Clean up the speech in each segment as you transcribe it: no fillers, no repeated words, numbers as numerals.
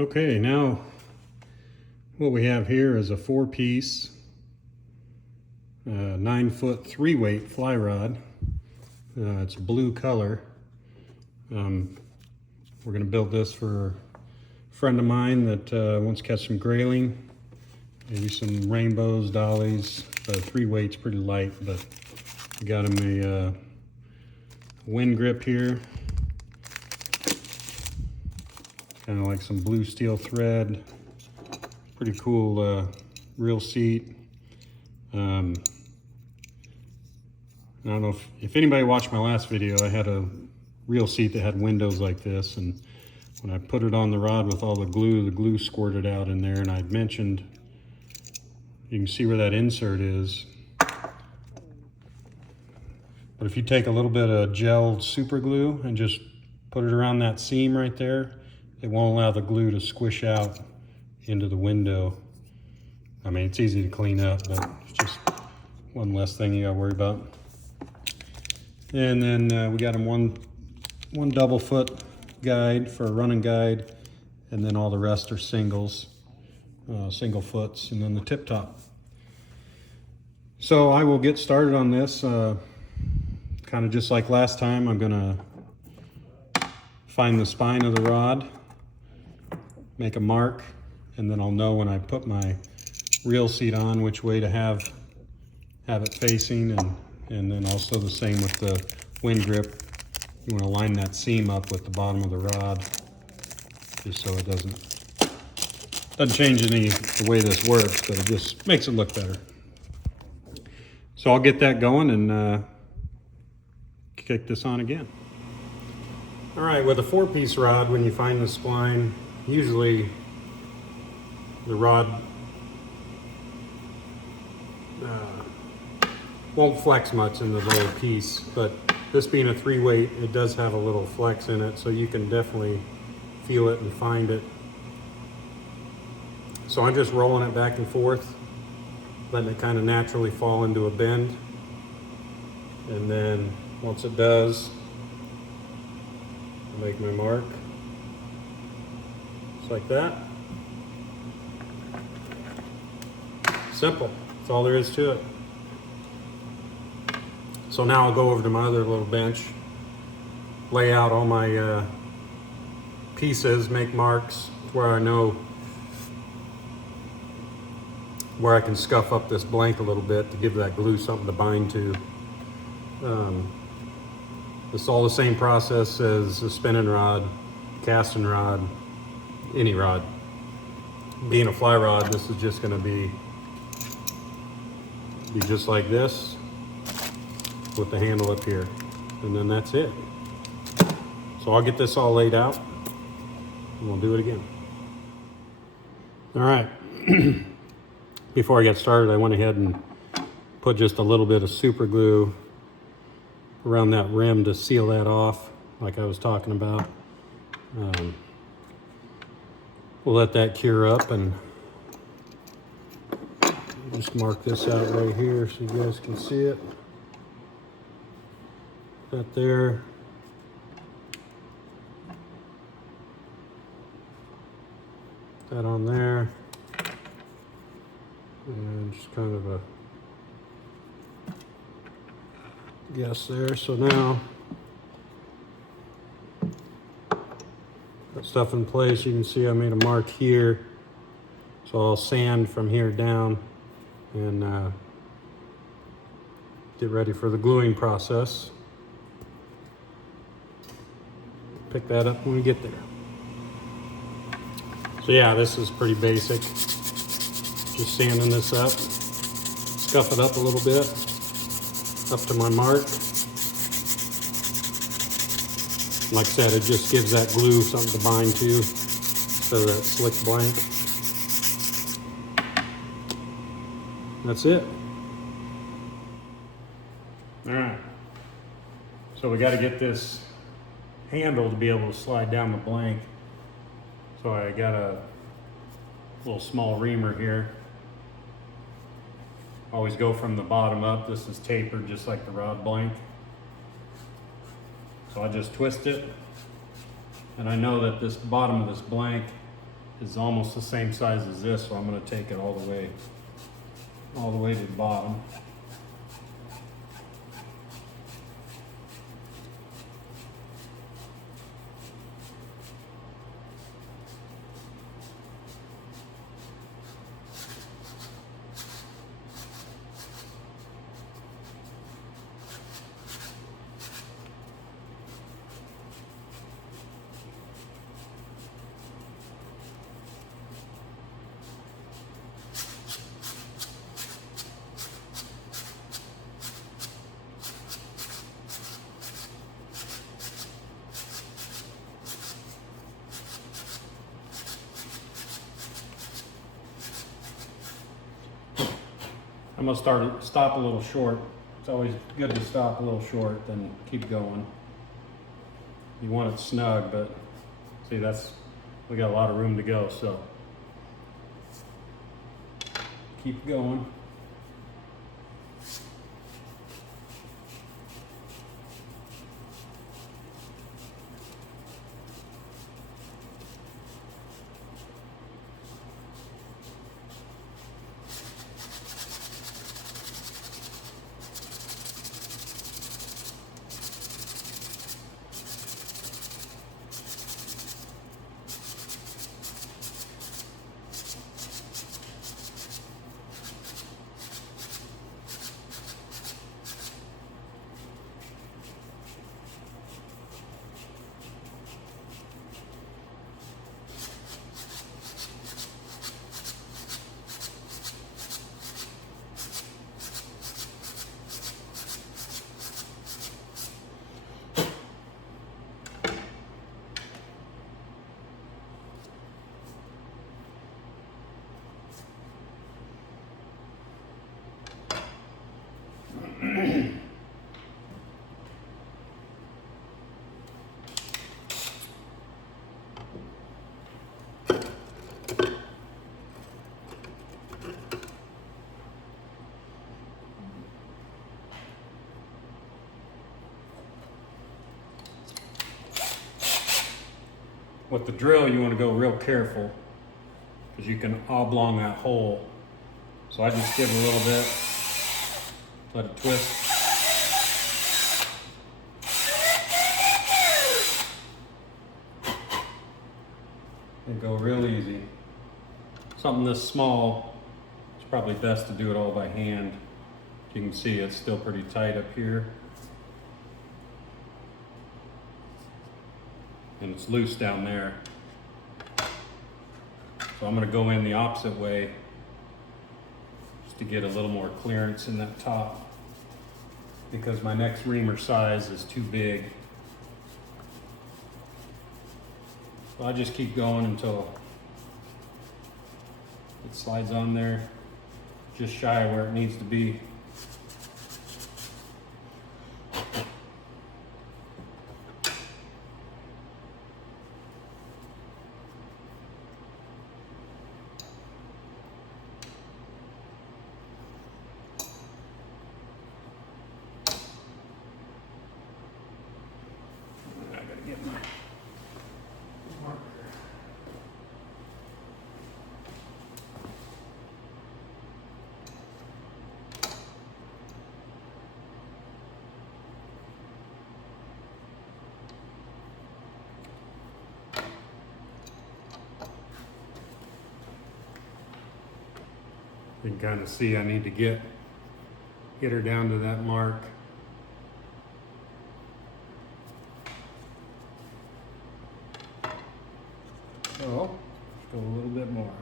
Okay, now what we have here is a 4-piece 9-foot 3-weight fly rod. It's blue color. We're going to build this for a friend of mine that wants to catch some grayling, maybe some rainbows, dollies. 3-weight's pretty light, but we got him a wind grip here. Kind of like some blue steel thread. Pretty cool reel seat. I don't know if anybody watched my last video. I had a reel seat that had windows like this, and when I put it on the rod with all the glue squirted out in there, and I'd mentioned, you can see where that insert is. But if you take a little bit of gelled super glue and just put it around that seam right there, it won't allow the glue to squish out into the window. I mean, it's easy to clean up, but it's just one less thing you gotta worry about. And then we got him one double foot guide for a running guide, and then all the rest are singles, single foots, and then the tip top. So I will get started on this. Kind of just like last time, I'm gonna find the spine of the rod, make a mark, and then I'll know when I put my reel seat on which way to have it facing, and then also the same with the wind grip. You want to line that seam up with the bottom of the rod, just so it doesn't change the way this works, but it just makes it look better. So I'll get that going and kick this on again. All right, with a 4-piece rod, when you find the spline, usually the rod won't flex much in the lower piece, but this being a 3-weight, it does have a little flex in it, so you can definitely feel it and find it. So I'm just rolling it back and forth, letting it kind of naturally fall into a bend. And then once it does, I'll make my mark, just like that. Simple, that's all there is to it. So now I'll go over to my other little bench, lay out all my pieces, make marks where I know where I can scuff up this blank a little bit to give that glue something to bind to. It's all the same process as a spinning rod, casting rod, any rod. Being a fly rod, this is just going to be just like this with the handle up here, and then that's it. So I'll get this all laid out and we'll do it again. All right. Before I get started, I went ahead and put just a little bit of super glue around that rim to seal that off, like I was talking about. We'll let that cure up, and just mark this out right here so you guys can see it. That there. That on there. And just kind of a guess there. So now, got stuff in place. You can see I made a mark here. So I'll sand from here down and get ready for the gluing process. Pick that up when we get there. So yeah, this is pretty basic. Just sanding this up, scuff it up a little bit, up to my mark. Like I said, it just gives that glue something to bind to instead of that slick blank. That's it. All right, so we got to get this handle to be able to slide down the blank. So I got a little small reamer here. Always go from the bottom up. This is tapered just like the rod blank. So I just twist it, and I know that this bottom of this blank is almost the same size as this, so I'm going to take it all the way to the bottom. I'm gonna stop a little short. It's always good to stop a little short, then keep going. You want it snug, but see, we got a lot of room to go, so keep going. With the drill, you want to go real careful because you can oblong that hole. So I just give it a little bit, let it twist. And go real easy. Something this small, it's probably best to do it all by hand. You can see it's still pretty tight up here. And it's loose down there. So I'm going to go in the opposite way just to get a little more clearance in that top because my next reamer size is too big. So I just keep going until it slides on there just shy of where it needs to be. You can kind of see I need to get her down to that mark. So, let's go a little bit more.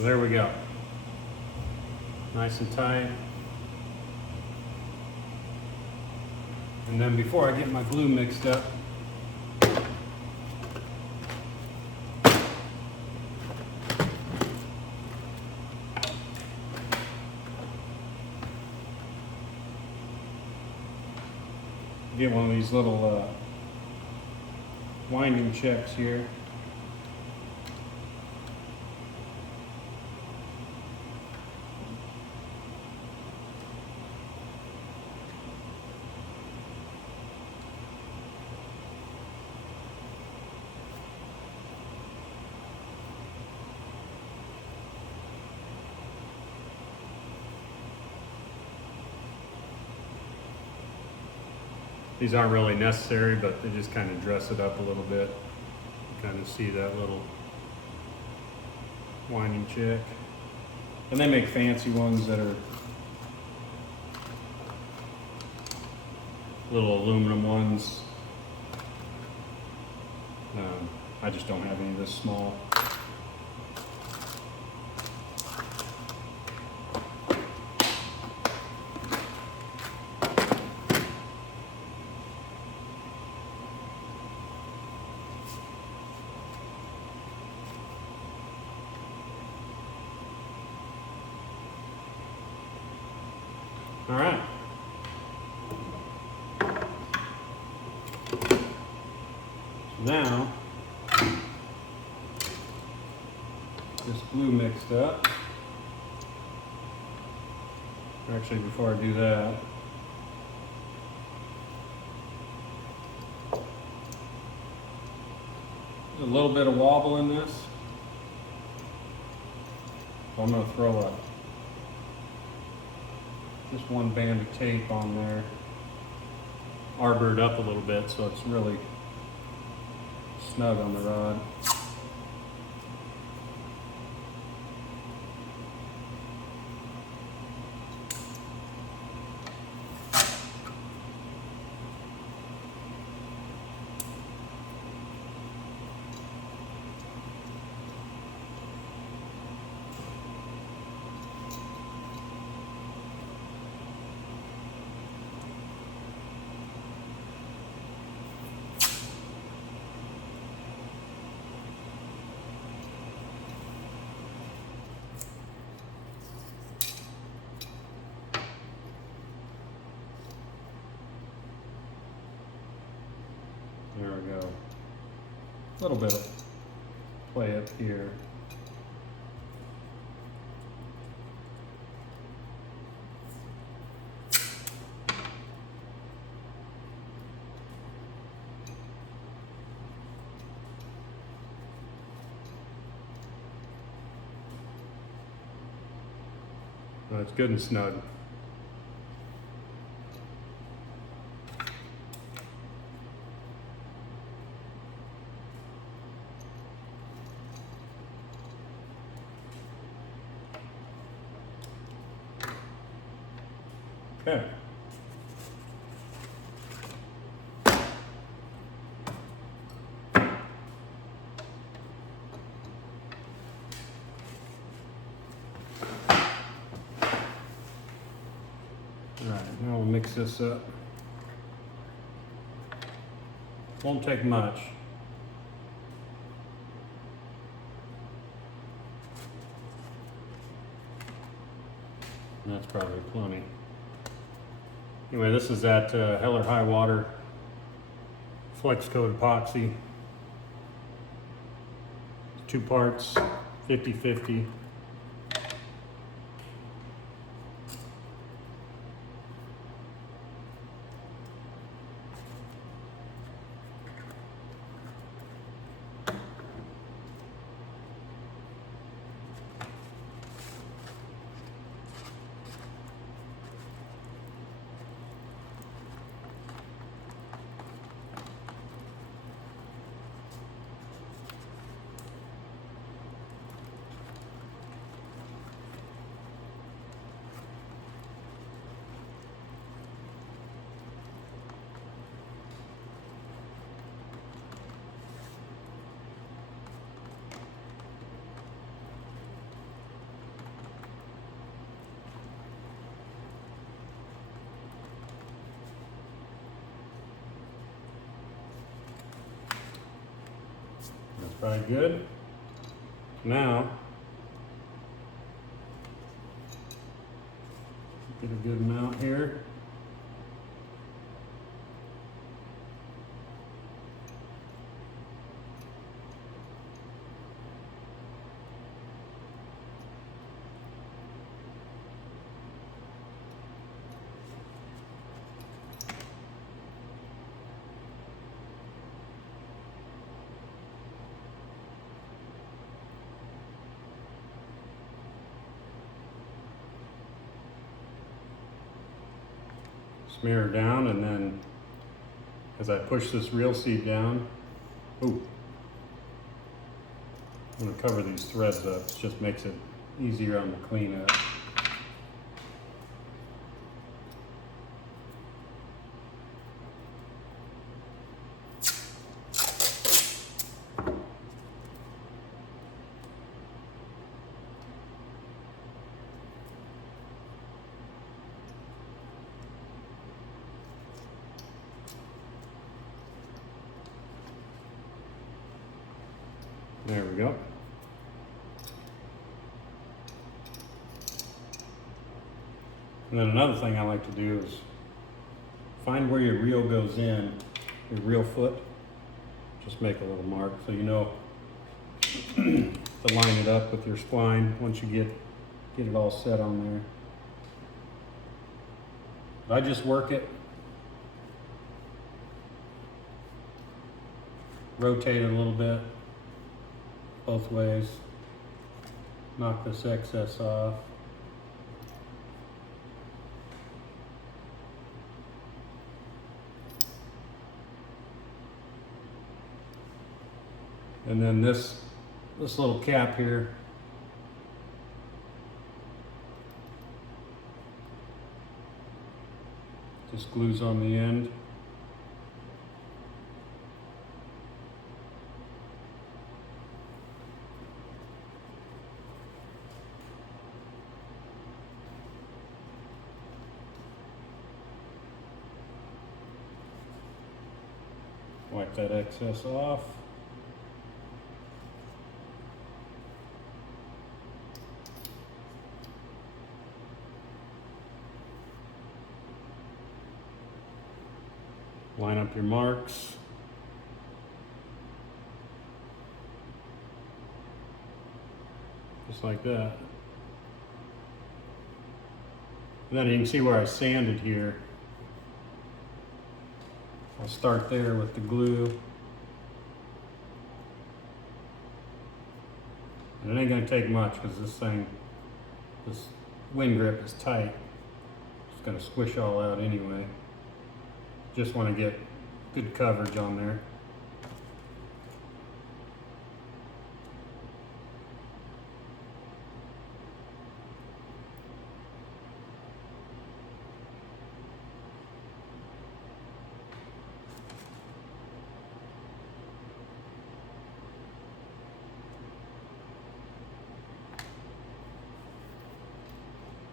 So there we go. Nice and tight. And then before I get my glue mixed up, get one of these little winding checks here. These aren't really necessary, but they just kind of dress it up a little bit. You kind of see that little winding check. And they make fancy ones that are little aluminum ones. I just don't have any this small. All right. So now, this glue mixed up. Actually, before I do that, there's a little bit of wobble in this. So I'm going to throw just one band of tape on there, arbor it up a little bit so it's really snug on the rod. There we go. A little bit of play up here. It's good and snug. Okay. All right, now we'll mix this up. Won't take much. That's probably plenty. Anyway, this is that Hell or High Water Flex Coat Epoxy. 2 parts, 50-50. Dried good. Now, get a good amount here. Smear down, and then as I push this reel seed down, ooh, I'm going to cover these threads up. It just makes it easier on the cleanup. There we go. And then another thing I like to do is find where your reel goes in, your reel foot. Just make a little mark so you know to line it up with your spline once you get it all set on there. But I just work it, rotate it a little bit both ways, knock this excess off. And then this little cap here, just glues on the end. Wipe that excess off. Line up your marks. Just like that. And then you can see where I sanded here. I'll start there with the glue. And it ain't gonna take much because this wind grip is tight. It's gonna squish all out anyway. Just want to get good coverage on there.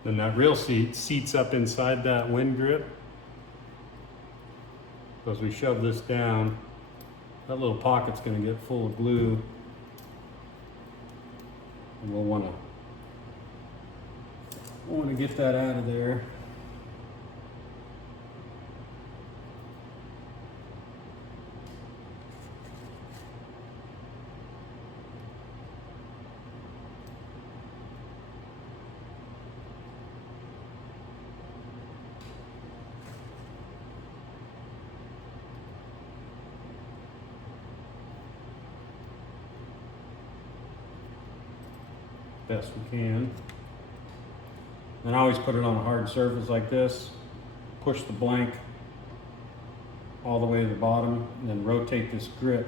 Then that reel seat seats up inside that wind grip. So as we shove this down, that little pocket's going to get full of glue. And we'll want to get that out of there. Best we can. And I always put it on a hard surface like this, push the blank all the way to the bottom, and then rotate this grip.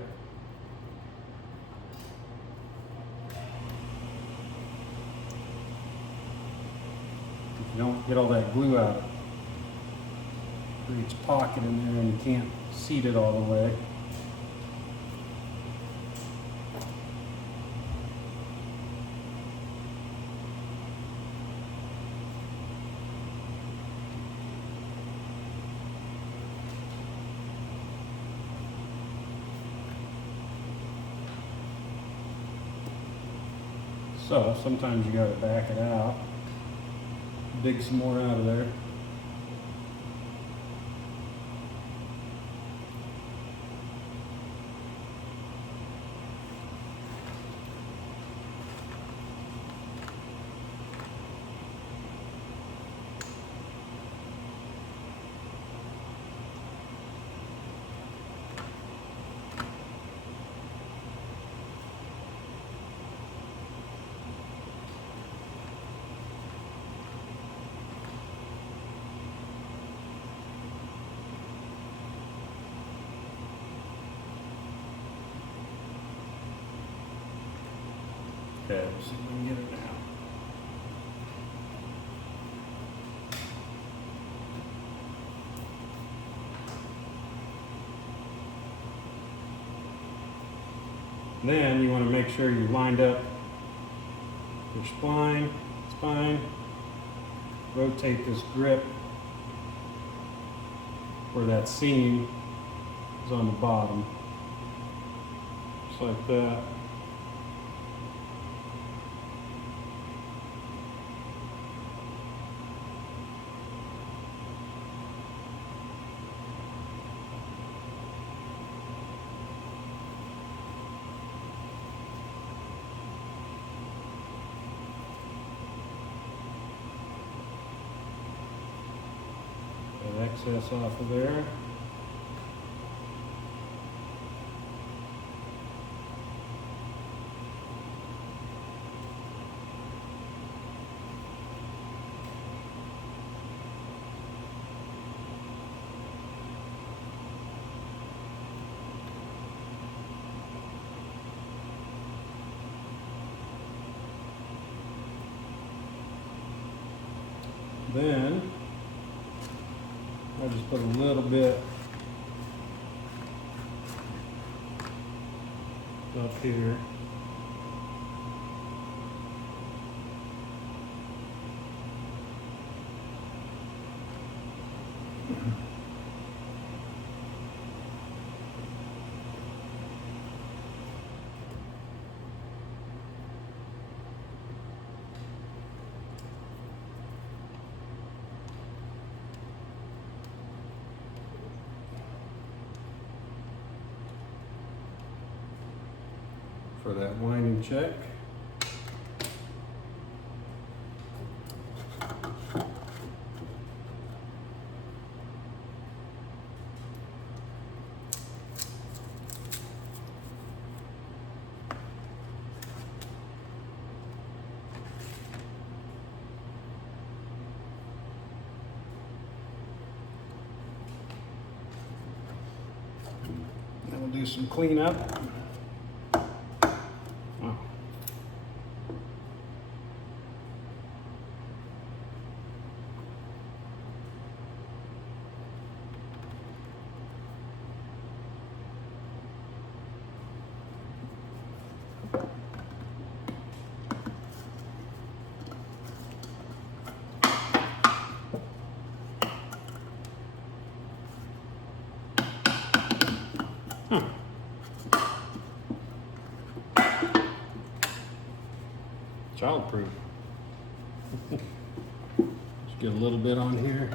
If you don't get all that glue out, it creates a pocket in there and you can't seat it all the way. So sometimes you gotta back it out, dig some more out of there. Okay, let's see if we can get it now. Then you want to make sure you lined up your spine, rotate this grip where that seam is on the bottom, just like that. Excess off of there. Then I just put a little bit up here. For that winding check. Then we'll do some cleanup. Childproof. Just get a little bit on here.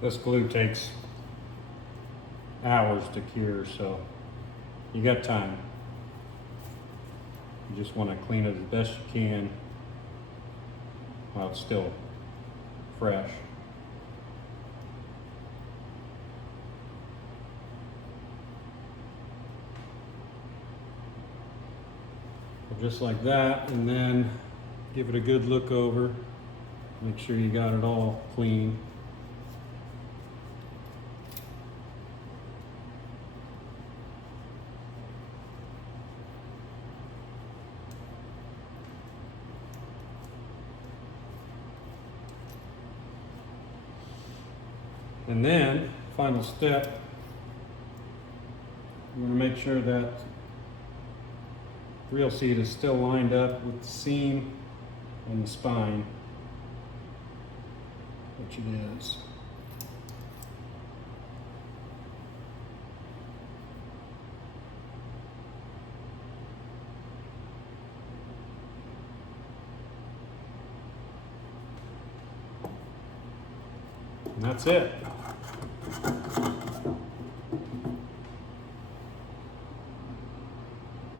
This glue takes hours to cure, so you got time. You just want to clean it as best you can while it's still fresh. Just like that, and then give it a good look over. Make sure you got it all clean. And then, final step, you want to make sure that reel seat is still lined up with the seam and the spine, which it is. And that's it.